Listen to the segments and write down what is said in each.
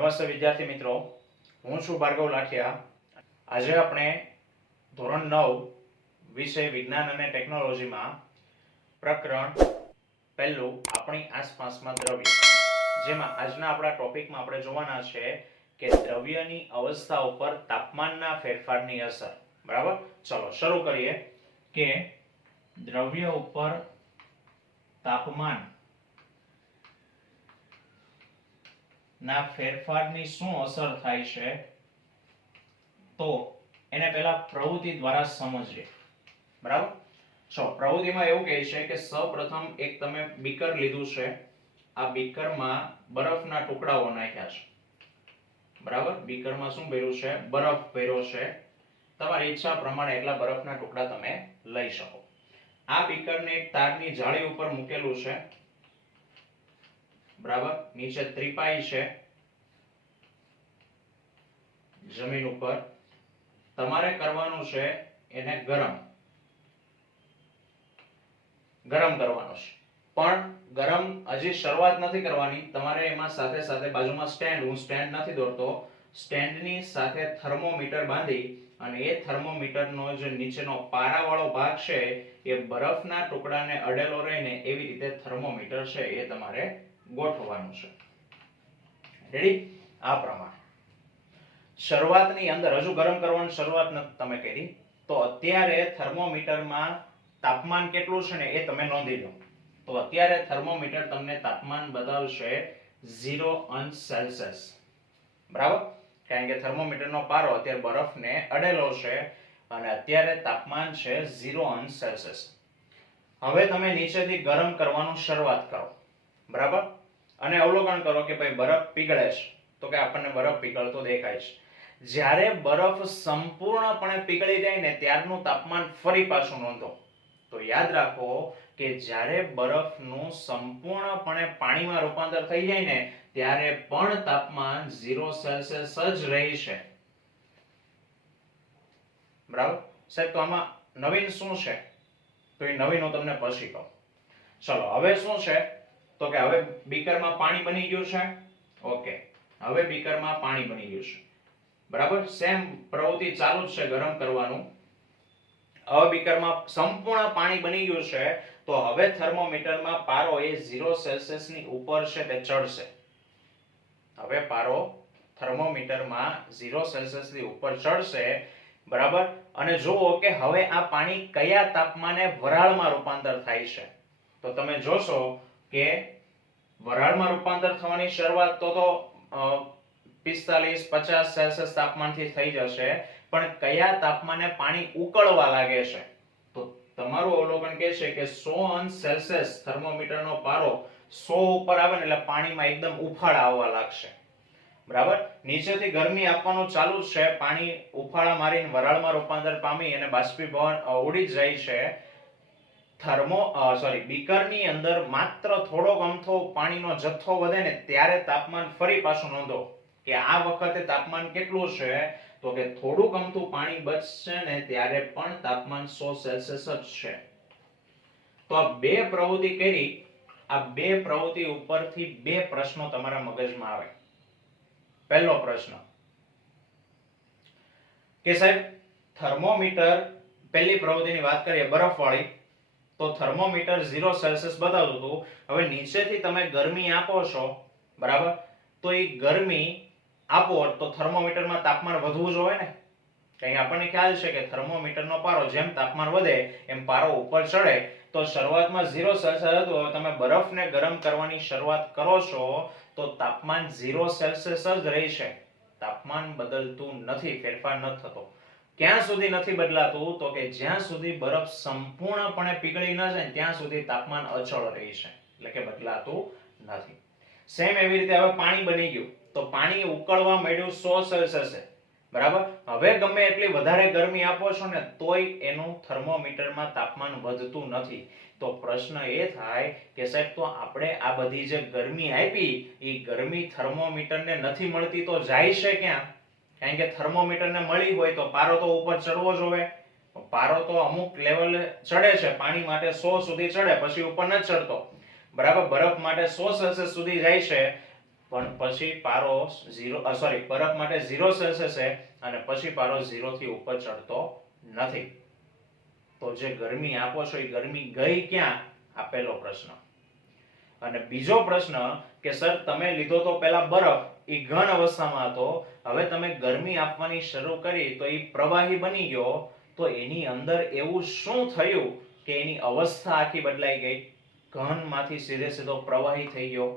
નમસ્તે વિદ્યાર્થી મિત્રો, હું છું ભાર્ગવ લાઠિયા. આજે આપણે ધોરણ 9 વિષય વિજ્ઞાન અને ટેકનોલોજીમાં પ્રકરણ પહેલું આપણી આસપાસમાં દ્રવ્ય, જેમાં આજના આપણા ટોપિકમાં આપણે જોવાના છે કે દ્રવ્યની અવસ્થા ઉપર તાપમાનના ફેરફારની અસર. બરાબર, ચલો શરૂ કરીએ કે દ્રવ્ય ઉપર તાપમાન ના ફેરફારની શું અસર થાય છે, તો એને પહેલા પ્રવૃત્તિ દ્વારા સમજીએ. બરાબર, ચલો પ્રવૃત્તિમાં એવું કહે છે કે સૌપ્રથમ એક તમે બીકર લીધું છે, આ બીકરમાં બરફના ટુકડાઓ નાખ્યા છે. બરાબર, બીકરમાં શું ભર્યું છે? બરફ ભર્યો છે. તમારી ઈચ્છા પ્રમાણે એટલા બરફના ટુકડા તમે લઈ શકો. આ બીકરને એક તારની જાળી ઉપર મૂકેલું છે. બરાબર, નીચે ત્રિપાઈ છે જમીન ઉપર. તમારે કરવાનું છે એને ગરમ કરવાનું છે, પણ ગરમ હજી શરૂઆત નથી કરવાની. તમારે એમાં સાથે સાથે બાજુમાં સ્ટેન્ડ, હું સ્ટેન્ડ નથી દોરતો, સ્ટેન્ડની સાથે થર્મોમીટર બાંધી અને એ થર્મોમીટરનો જે નીચેનો પારાવાળો ભાગ છે એ બરફના ટુકડાને અડેલો રહીને એવી રીતે થર્મોમીટર છે એ તમારે ગોઠવવાનું છે. રેડી? આ પ્રમાણે શરૂઆતની અંદર હજુ ગરમ કરવાની શરૂઆત નથી તમે કરી, તો અત્યારે થર્મોમીટરમાં તાપમાન કેટલું છે ને એ તમે નોંધી લો. તો અત્યારે થર્મોમીટર તમને તાપમાન બતાવશે 0 અંશ સેલ્સિયસ. બરાબર, કારણ કે થર્મોમીટરનો પારો અત્યારે બરફને અડેલો છે અને અત્યારે તાપમાન છે 0 અંશ સેલ્સિયસ. હવે તમે નીચેથી ગરમ કરવાનું શરૂઆત કરો. બરાબર, અને અવલોકન કરો કે ભાઈ બરફ પીગળે છે, તો કે આપણને બરફ પીગળતો દેખાય છે. જ્યારે બરફ સંપૂર્ણપણે પીગળી જાય ને ત્યારનું તાપમાન ફરી પાછું નોંધો. તો યાદ રાખો કે જ્યારે બરફનું સંપૂર્ણપણે પાણીમાં રૂપાંતર થઈ જાય ને ત્યારે પણ તાપમાન 0 સેલ્સિયસ જ રહે છે. બરાબર સાહેબ, તો આમાં નવીન શું છે? તો એ નવીન હું તમને પછી કહું. ચલો હવે શું છે, તો કે હવે બીકરમાં પાણી બની ગયું છે. ઓકે, હવે બીકરમાં પાણી બની ગયું છે. બરાબર, સેમ પ્રવૃત્તિ ચાલુ જ છે ગરમ કરવાનું. હવે બીકરમાં સંપૂર્ણ પાણી બની ગયું છે, તો હવે થર્મોમીટરમાં પારો એ 0 સેલ્સિયસ ની ઉપર છે તે ચડશે. હવે પારો થર્મોમીટરમાં 0 સેલ્સિયસ ની ઉપર ચડશે. બરાબર, અને જુઓ કે હવે આ પાણી કયા તાપમાને વરાળમાં રૂપાંતર થાય છે. તો તમે જોશો કે વરાળમાં રૂપાંતર થવાની શરૂઆત તો 45-50 સેલ્સિયસ તાપમાનથી થઈ જશે, પણ કયા તાપમાને પાણી ઉકળવા લાગે છે? તો તમારું અવલોકન કહે છે કે 100 અંશ સેલ્સિયસ થર્મોમીટરનો પારો 100 ઉપર આવે ને એટલે પાણીમાં એકદમ ઉફાળા આવવા લાગશે. બરાબર, નીચેથી ગરમી આપવાનું ચાલુ જ છે, પાણી ઉફાળા મારીને વરાળમાં રૂપાંતર પામી અને બાષ્પીભવન ઉડી જાય છે. બીકરની અંદર માત્ર થોડોક અમથો પાણીનો જથ્થો વધે ને ત્યારે તાપમાન ફરી પાછું નોંધો કે આ વખતે તાપમાન કેટલું છે, તો કે થોડુંક અમથું પાણી બચશે ને ત્યારે પણ તાપમાન 100 સેલ્સિયસ જ છે. તો આ બે પ્રવૃત્તિ કરી, આ બે પ્રવૃત્તિ ઉપરથી બે પ્રશ્નો તમારા મગજમાં આવે. પહેલો પ્રશ્ન કે સાહેબ થર્મોમીટર, પહેલી પ્રવૃત્તિની વાત કરીએ બરફવાળી, તો થર્મોમીટર 0 સેલ્સિયસ બતાવતું હતું. હવે નીચેથી તમે ગરમી આપો છો, બરાબર, તો એ ગરમી આપો તો થર્મોમીટરમાં તાપમાન વધવું જોઈએ ને. કારણ કે આપણને ખ્યાલ છે કે થર્મોમીટરનો પારો જેમ તાપમાન વધે એમ પારો ઉપર ચડે. તો શરૂઆતમાં 0 સેલ્સિયસ હતું, હવે તમે બરફને ગરમ કરવાની શરૂઆત કરો છો તો તાપમાન 0 સેલ્સિયસ જ રહે છે. તાપમાન બદલતું નથી, ફેરફાર નથી થતો. ક્યાં સુધી નથી બદલાતું? તો કે જ્યાં સુધી બરફ સંપૂર્ણપણે પીગળી ન જાય ત્યાં સુધી તાપમાન અચળ રહે છે, એટલે કે બદલાતું નથી. સેમ એવી રીતે હવે પાણી બની ગયું, તો પાણી ઉકળવા માંડ્યું 100 સેલ્સિયસે. બરાબર, હવે ગમે એટલી વધારે ગરમી આપો છો ને તોય એનું થર્મોમીટરમાં તાપમાન વધતું નથી. તો પ્રશ્ન એ થાય કે સાહેબ તો આપણે આ બધી જે ગરમી આપી એ ગરમી થર્મોમીટરને નથી મળતી તો જાય છે ક્યાં? કારણ કે થર્મોમીટરને મળી હોય તો પારો તો ઉપર ચડવો જોઈએ. પારો તો અમુક લેવલે ચડે છે, પાણી માટે 100 સુધી ચડે, પછી ઉપર નથી ચડતો. બરાબર, બરફ માટે 100 સેલ્સિયસ સુધી જાય છે, પણ પછી પારો 0 સોરી બરફ માટે 0 સેલ્સિયસ છે અને પછી પારો 0 થી ઉપર ચડતો નથી. તો જે ગરમી આપો છો એ ગરમી ગઈ ક્યાં? આ પહેલો પ્રશ્ન. અને બીજો પ્રશ્ન કે સર તમે લીધો તો પેલા બરફ, એ ઘન અવસ્થામાં હતો, હવે તમે ગરમી આપવાની શરૂ કરી તો એ પ્રવાહી બની ગયો, તો એની અંદર એવું શું થયું કે એની અવસ્થા આખી બદલાઈ ગઈ? ઘનમાંથી સીધો પ્રવાહી થઈ ગયો.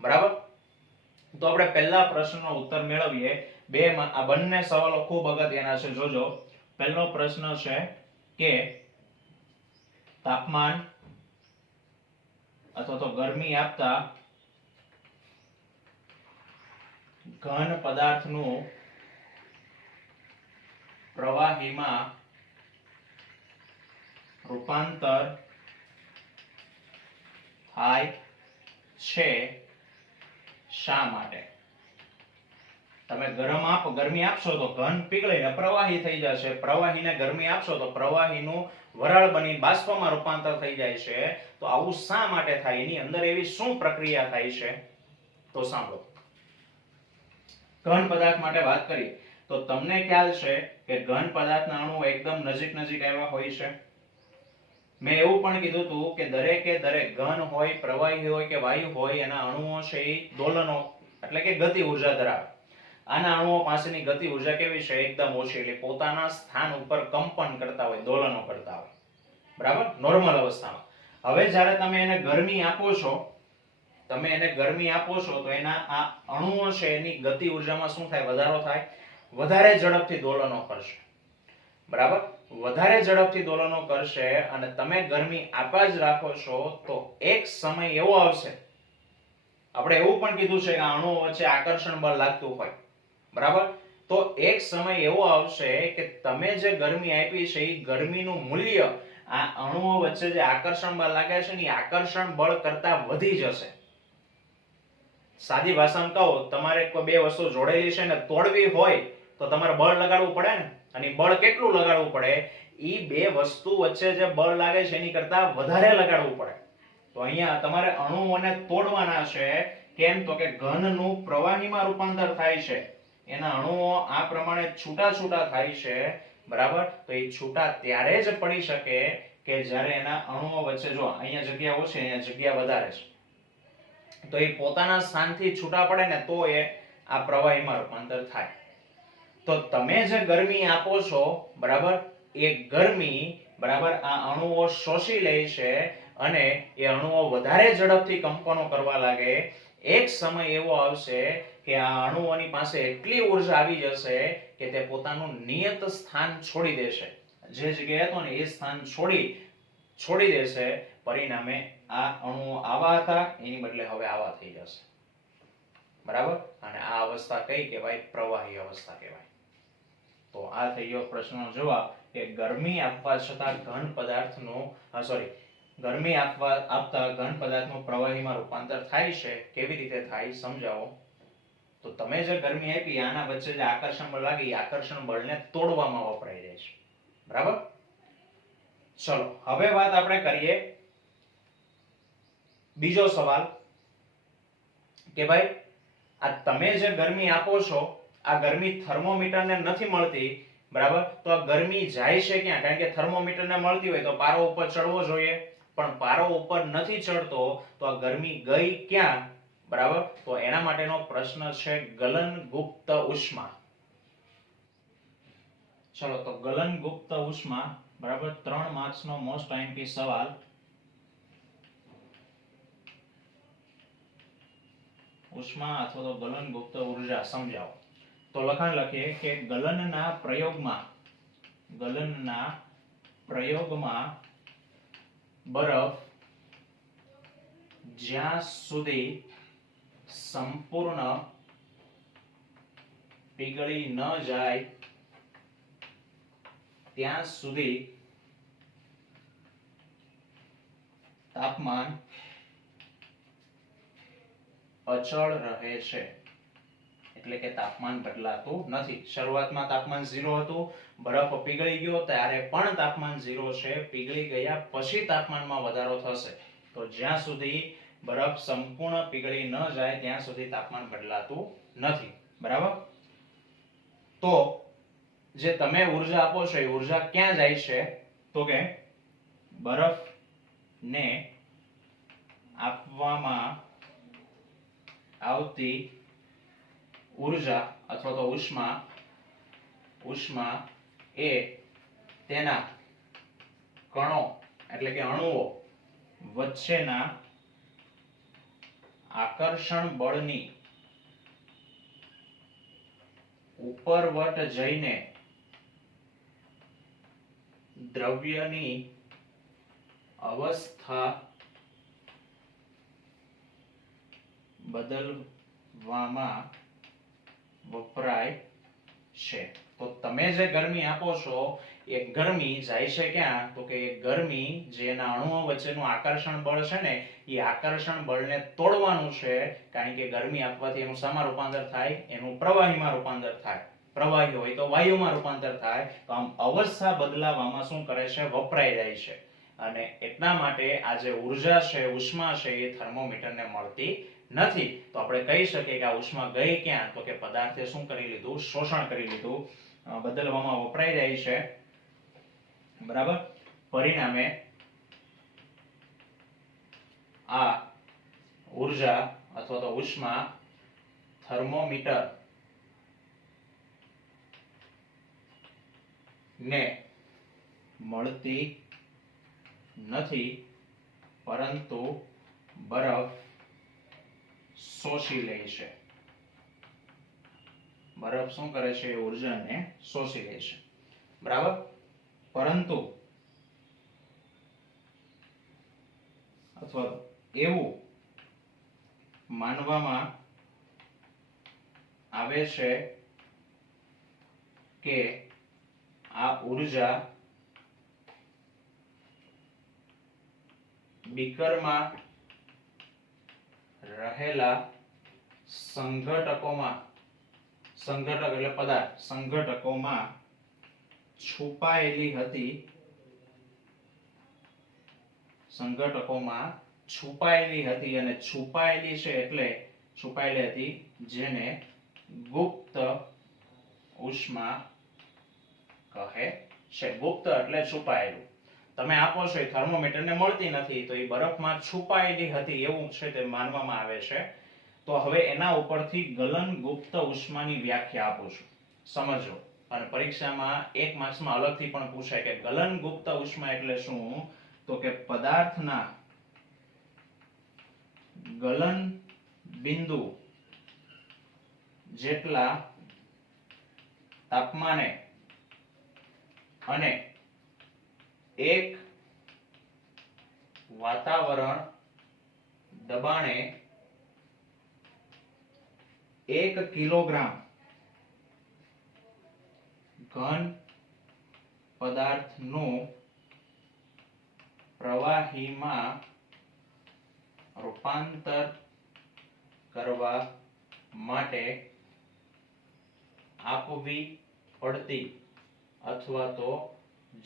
બરાબર? તો આપણે પહેલા પ્રશ્નનો ઉત્તર મેળવીએ. આ બંને સવાલો ખૂબ અગત્યના છે, જોજો. પહેલો પ્રશ્ન છે કે તાપમાન અથવા તો ગરમી આપતા ઘન પદાર્થનું પ્રવાહીમાં રૂપાંતર થાય છે શા માટે? તમે ગરમી આપશો તો ઘન પીગળીને પ્રવાહી થઈ જશે, પ્રવાહીને ગરમી આપશો તો પ્રવાહીનું વરાળ બની બાષ્પમાં રૂપાંતર થઈ જાય છે. તો આવું શા માટે થાય? એની અંદર એવી શું પ્રક્રિયા થાય છે? તો સાંભળો. ઘન પદાર્થ માટે વાત કરીએ તો તમને ખ્યાલ છે કે ઘન પદાર્થના અણુઓ એકદમ નજીક આવ્યા હોય છે. મેં એવું પણ કીધું હતું કે દરેકે દરેક ઘન હોય, પ્રવાહી હોય કે વાયુ હોય, એના અણુઓ છે એ દોલનો એટલે કે ગતિ ઉર્જા ધરાવે. આના અણુઓ પાસેની ગતિ ઉર્જા કેવી છે? એકદમ ઓછી, એટલે પોતાના સ્થાન ઉપર કંપન કરતા હોય, દોલનો કરતા હોય. બરાબર? નોર્મલ અવસ્થામાં. હવે જ્યારે તમે એને ગરમી આપો છો, તો એના આ અણુઓ છે એની ગતિ ઉર્જામાં શું થાય? વધારો થાય, વધારે ઝડપથી દોલનો કરશે. બરાબર? વધારે ઝડપથી દોલનો કરશે અને તમે ગરમી આપવા જ રાખો છો તો એક સમય એવો આવશે, આપણે એવું પણ કીધું છે કે અણુઓ વચ્ચે આકર્ષણ બળ લાગતું હોય. બરાબર? તો એક સમય એવો આવશે કે તમે જે ગરમી આપી છે એ ગરમીનું મૂલ્ય આ અણુઓ વચ્ચે જે આકર્ષણ બળ લાગે છે ને એ આકર્ષણ બળ કરતા વધી જશે. સાદી ભાષામાં કહો, તમારે કોઈ બે વસ્તુ જોડેલી છે ને તોડવી હોય તો તમારે બળ લગાડવું પડે ને, અને બળ કેટલું લગાડવું પડે? ઈ બે વસ્તુ વચ્ચે જે બળ લાગે છે એની કરતા વધારે લગાડવું પડે. તો અહીંયા તમારે અણુઓને તોડવાના છે. કેમ? તો કે ઘનનું પ્રવાહીમાં રૂપાંતર થાય છે, એના અણુઓ આ પ્રમાણે છૂટા થાય છે. બરાબર? તો એ છૂટા ત્યારે જ પડી શકે કે જ્યારે એના અણુઓ વચ્ચે, જો અહીંયા જગ્યા ઓછી, અહીંયા જગ્યા વધારે છે, તો એ પોતાના સ્થાનથી છૂટા પડે ને તો એ આ પ્રવાહીમાં રૂપાંતર થાય. તો તમે જે ગરમી આપો છો, બરાબર, એ ગરમી, બરાબર, આ અણુઓ શોષી લે છે અને એ અણુઓ વધારે ઝડપથી કંપનો કરવા લાગે. એક સમય એવો આવશે કે આ અણુઓની પાસે એટલી ઉર્જા આવી જશે કે તે પોતાનું નિયત સ્થાન છોડી દેશે. જે જગ્યાએ હતો ને એ સ્થાન છોડી દેશે. પરિણામે આ અણુઓ આવા હતા એની બદલે હવે આવા થઈ જશે. બરાબર? અને આ અવસ્થા કઈ કહેવાય? પ્રવાહી અવસ્થા કહેવાય. તો આ થઈ ગયો પ્રશ્નનો જવાબ કે ગરમી આપવા છતાં ગરમી આપતા ઘન પદાર્થનું પ્રવાહીમાં રૂપાંતર થાય છે. કેવી રીતે થાય સમજાવો. તો તમે જે ગરમી આપી આના વચ્ચે જે આકર્ષણ બળ લાગે એ આકર્ષણ બળને તોડવામાં વપરાઈ જાય છે. બરાબર? ચલો હવે વાત આપણે કરીએ બીજો સવાલ કે ભાઈ આ તમે જે ગરમી આપો છો આ ગરમી થર્મોમીટરને નથી મળતી. બરાબર? તો આ ગરમી જાય છે ક્યાં? કારણ કે થર્મોમીટરને મળતી હોય તો પારો ઉપર ચડવો જોઈએ, પણ પારો ઉપર નથી ચડતો, તો આ ગરમી ગઈ ક્યાં? બરાબર? તો એના માટેનો પ્રશ્ન છે ગલનગુપ્ત ઉષ્મા. ચલો તો ગલનગુપ્ત ઉષ્મા, બરાબર, 3 માર્ક્સનો મોસ્ટ આઈએમપી સવાલ. ઉષ્મા અથવા તો ગલનગુપ્ત ઉર્જા સમજાવો. તો લખાણ લખીએ કે ગલનના પ્રયોગમાં બરફ જ્યાં સુધી સંપૂર્ણ પીગળી ન જાય ત્યાં સુધી તાપમાન અચળ રહે છે. એટલે કે તાપમાન બદલાતું નથી. શરૂઆતમાં તાપમાન 0 હતું, બરફ પીગળી ગયો ત્યારે પણ તાપમાન 0 છે, પીગળી ગયા પછી તાપમાનમાં વધારો થશે. તો જ્યાં સુધી બરફ સંપૂર્ણ પીગળી ન જાય ત્યાં સુધી તાપમાન બદલાતું નથી. બરાબર? તો જે તમે ઉર્જા આપો છો એ ઉર્જા ક્યાં જાય છે? તો કે બરફને આપવામાં આવતી ઉર્જા અથવા તો ઉષ્મા એ તેના કણો એટલે કે અણુઓ વચ્ચેના આકર્ષણ બળની ઉપરવટ જઈને દ્રવ્યની અવસ્થા બદલવામાં વપરાય છે. તો તમે જે ગરમી આપો છો એ ગરમી જાય છે ક્યાં? તો કે એ ગરમી જે એના અણુઓ વચ્ચેનું આકર્ષણ બળ છે ને એ આકર્ષણ બળને તોડવાનું છે. કારણ કે ગરમી આપવાથી એનું શામાં રૂપાંતર થાય? એનું પ્રવાહીમાં રૂપાંતર થાય. પ્રવાહી હોય તો વાયુમાં રૂપાંતર થાય. તો આમ અવસ્થા બદલાવામાં શું કરે છે? વપરાઈ જાય છે. અને એટલા માટે આ જે ઉર્જા છે, ઉષ્મા છે એ થર્મોમીટરને મળતી નથી. તો આપણે કહી શકીએ કે આ ઉષ્મા ગઈ ક્યાં? તો કે પદાર્થે શું કરી લીધું? શોષણ કરી લીધું. બદલવામાં વપરાઈ જાય છે. બરાબર? પરિણામે આ ઉર્જા અથવા તો ઉષ્મા થર્મોમીટર ને મળતી નથી, પરંતુ બરફ શોષી લે છે. બરફ શું કરે છે? ઉર્જાને શોષી લે છે. બરાબર? પરંતુ અથવા એવું માનવામાં આવે છે કે આ ઉર્જા બીકરમાં રહેલા સંઘટકોમાં છુપાયેલી હતી. અને છુપાયેલી છે એટલે છુપાયેલી હતી જેને ગુપ્ત ઉષ્મા કહે છે. ગુપ્ત એટલે છુપાયેલું. તમે આપો છો એ થર્મોમીટરને મળતી નથી, તો એ બરફમાં છુપાયેલી હતી એવું છે તે માનવામાં આવે છે. તો હવે એના ઉપરથી ગલન ગુપ્ત ઉષ્માની વ્યાખ્યા આપું છું, સમજો. અને પરીક્ષામાં 1 માર્ક્સમાં અલગથી પણ પૂછાય કે ગલન ગુપ્ત ઉષ્મા એટલે શું? તો કે પદાર્થના ગલન બિંદુ જેટલા તાપમાને અને એક વાતાવરણ દબાણે 1 કિલોગ્રામ ઘન પદાર્થનું પ્રવાહીમાં રૂપાંતર કરવા માટે આપવી પડતી અથવા તો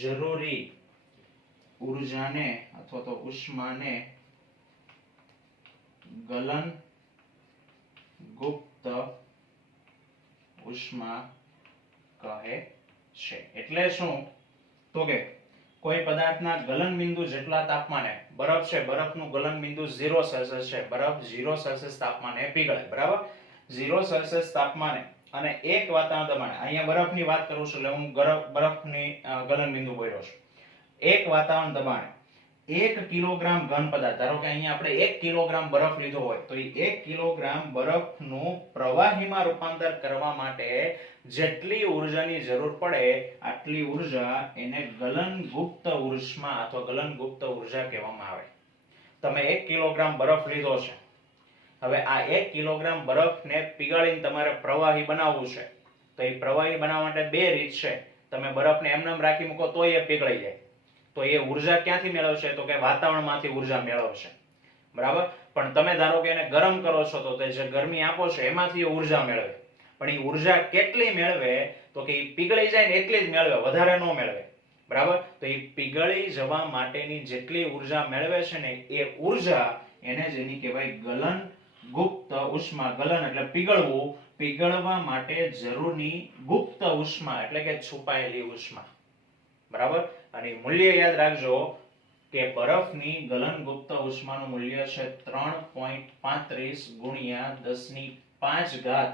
જરૂરી ઉર્જાને અથવા તો ઉષ્માને ગલન ગુપ્ત ઉષ્મા કહે છે. એટલે શું? તો કે કોઈ પદાર્થના ગલન બિંદુ જેટલા તાપમાને, બરફ છે, બરફનું ગલન બિંદુ 0 સેલ્સિયસ છે, બરફ 0 સેલ્સિયસ તાપમાને પીગળે. બરાબર? 0 સેલ્સિયસ તાપમાને અને એક વાતાવરણ દબાણે, અહીંયા બરફની વાત કરું છું એટલે હું બરફની ગલન બિંદુ બોલ્યો છું. એક વાતાવરણ દબાણે 1 કિલોગ્રામ ઘન પદાર્થ, ધારો કે અહીંયા આપણે 1 કિલોગ્રામ બરફ લીધો હોય તો એ 1 કિલોગ્રામ બરફનું પ્રવાહીમાં રૂપાંતર કરવા માટે જેટલી ઉર્જાની જરૂર પડે આટલી ઉર્જા એને ગલન ગુપ્ત ઉષ્મા અથવા ગલન ગુપ્ત ઉર્જા કહેવામાં આવે. તમે 1 કિલોગ્રામ બરફ લીધો છે. હવે આ 1 કિલોગ્રામ બરફને પીગાળીને તમારે પ્રવાહી બનાવવું છે. તો એ પ્રવાહી બનાવવા માટે 2 રીત છે. તમે બરફને એમનેમ રાખી મૂકો તો એ પીગળી જાય. તો એ ઉર્જા ક્યાંથી મેળવશે? તો કે વાતાવરણમાંથી ઉર્જા મેળવશે. બરાબર? પણ તમે ધારો કે એને ગરમ કરો છો તો તે જે ગરમી આપો છો એમાંથી એ ઉર્જા મેળવે. પણ એ ઉર્જા કેટલી મેળવે? તો કે એ પીગળી જાય ને એટલી જ મેળવે, વધારે ન મેળવે. બરાબર? તો એ પીગળી જવા માટેની જેટલી ઉર્જા મેળવે છે ને એ ઉર્જા એને જ એની કહેવાય ગલન ગુપ્ત ઉષ્મા. ગલન એટલે પીગળવું, પીગળવા માટે જરૂરી ગુપ્ત ઉષ્મા એટલે કે છુપાયેલી ઉષ્મા. બરાબર. અને મૂલ્ય યાદ રાખજો કે બરફની ગલન ગુપ્ત ઉષ્માનું મૂલ્ય છે 3.35 ગુણ્યા 10⁵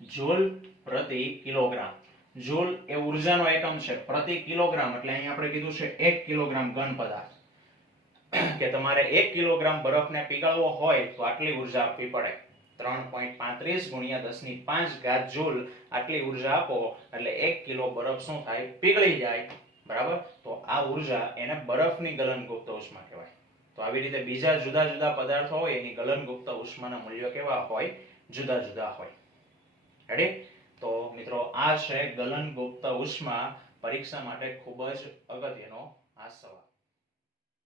જૂલ પ્રતિ કિલોગ્રામ. જૂલ એ ઉર્જાનો એકમ છે, પ્રતિ કિલોગ્રામ એટલે અહીં આપણે કીધું છે 1 કિલોગ્રામ ઘન પદાર્થ, કે તમારે 1 કિલોગ્રામ બરફને પીગળવો હોય તો આટલી ઉર્જા આપવી પડે. 3.35 ગુણ્યા 10⁵ જૂલ આટલી ઉર્જા આપો એટલે 1 કિલો બરફ શું થાય? પીગળી જાય. બરાબર. તો આ ઉર્જા એને બરફની ગલનગુપ્ત ઉષ્મા કહેવાય. તો આવી રીતે બીજા જુદા જુદા પદાર્થો હોય એની ગલનગુપ્ત ઉષ્માના મૂલ્યો કેવા હોય? જુદા જુદા હોય. રેડી? તો મિત્રો આ છે ગલનગુપ્ત ઉષ્મા. પરીક્ષા માટે ખૂબ જ અગત્યનો આ સવાલ.